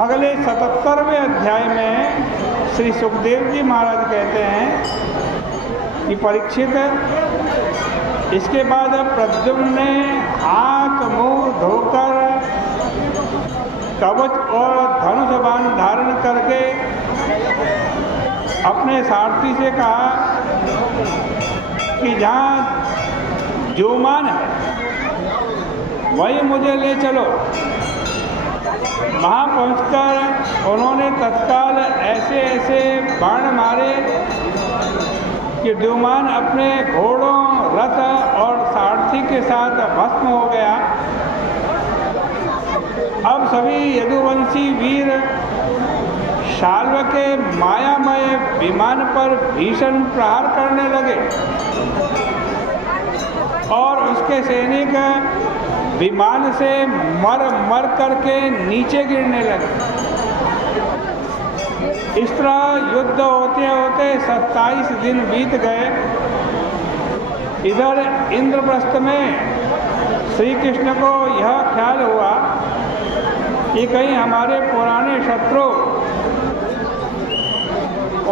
अगले 77वें अध्याय में श्री सुखदेव जी महाराज कहते हैं कि परीक्षित, इसके बाद प्रद्युम्न ने हाथ मुंह धोकर कवच और धनुष बाण धारण करके अपने सारथी से कहा कि जहाँ जोमान है वही मुझे ले चलो। वहाँ पहुंचकर उन्होंने तत्काल ऐसे ऐसे बाण मारे कि द्युमान अपने घोड़ों, रथ और सारथी के साथ भस्म हो गया। अब सभी यदुवंशी वीर शाल्व के मायामय विमान पर भीषण प्रहार करने लगे और उसके सैनिक विमान से मर मर करके नीचे गिरने लगे। इस तरह युद्ध होते होते 27 दिन बीत गए। इधर इंद्रप्रस्थ में श्री कृष्ण को यह ख्याल हुआ कि कहीं हमारे पुराने शत्रु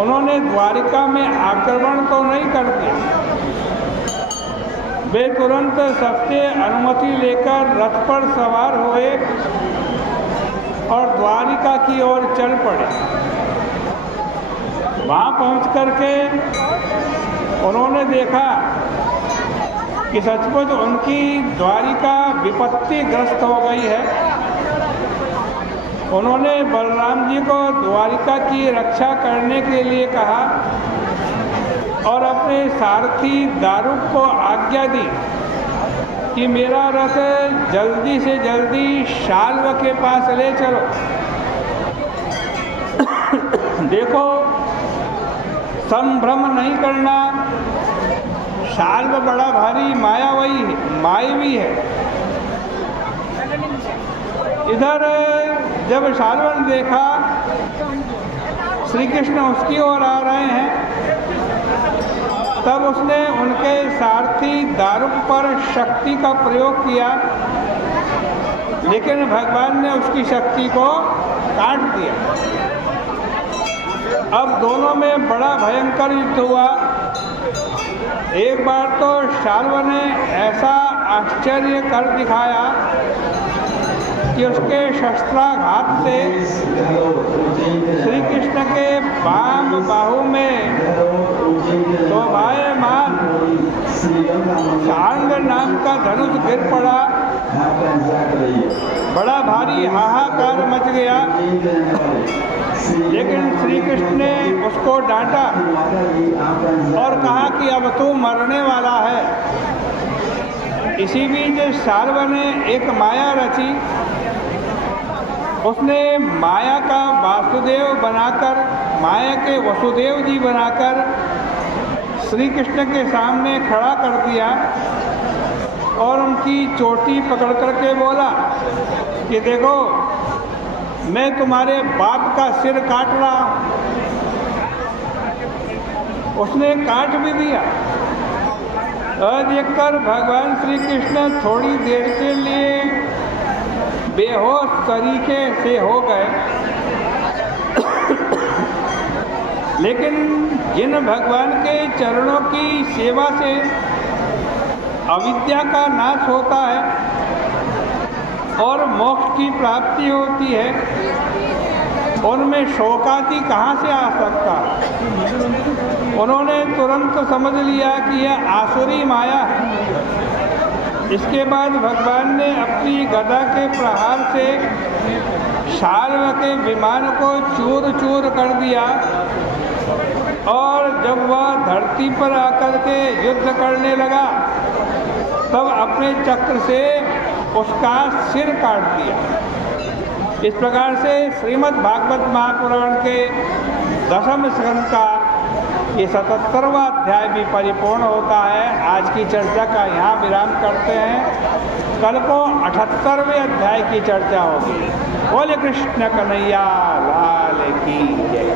उन्होंने द्वारिका में आक्रमण तो नहीं कर दिया। वे तुरंत सबसे अनुमति लेकर रथ पर सवार हुए और द्वारिका की ओर चल पड़े। वहाँ पहुँच करके उन्होंने देखा कि सचमुच उनकी द्वारिका विपत्तिग्रस्त हो गई है। उन्होंने बलराम जी को द्वारिका की रक्षा करने के लिए कहा और अपने सारथी दारुक को आज्ञा दी कि मेरा रथ जल्दी से जल्दी शाल्व के पास ले चलो। देखो, संभ्रम नहीं करना, शाल्व बड़ा भारी मायावी है। इधर जब शाल्व ने देखा श्री कृष्ण उसकी ओर आ रहे हैं, तब उसने उनके सारथी दारुक पर शक्ति का प्रयोग किया, लेकिन भगवान ने उसकी शक्ति को काट दिया। अब दोनों में बड़ा भयंकर युद्ध हुआ। एक बार तो शाल्व ने ऐसा आश्चर्य कर दिखाया कि उसके शस्त्राघात से श्री कृष्ण के वाम बाहु में शोभायमान सांग नाम का धनुष गिर पड़ा। बड़ा भारी हाहाकार मच गया, लेकिन श्री कृष्ण ने उसको डांटा और कहा कि अब तू मरने वाला है। इसी बीच शाल्व ने एक माया रची। उसने माया का वासुदेव बनाकर, माया के वसुदेव जी बनाकर श्री कृष्ण के सामने खड़ा कर दिया और उनकी चोटी पकड़ करके बोला कि देखो, मैं तुम्हारे बाप का सिर काट रहा हूँ। उसने काट भी दिया। देखकर भगवान श्री कृष्ण थोड़ी देर के लिए बेहोश तरीके से हो गए, लेकिन जिन भगवान के चरणों की सेवा से अविद्या का नाश होता है और मोक्ष की प्राप्ति होती है, उनमें शोकादि कहाँ से आ सकता है। उन्होंने तुरंत समझ लिया कि यह आसुरी माया है। इसके बाद भगवान ने अपनी गदा के प्रहार से शाल्व के विमान को चूर चूर कर दिया और जब वह धरती पर आकर के युद्ध करने लगा, तब अपने चक्र से उसका सिर काट दिया। इस प्रकार से श्रीमद् भागवत महापुराण के 10वें स्कंद का ये 77वां अध्याय भी परिपूर्ण होता है। आज की चर्चा का यहाँ विराम करते हैं। कल को 78वें अध्याय की चर्चा होगी। बोले कृष्ण कन्हैया लाल की जय।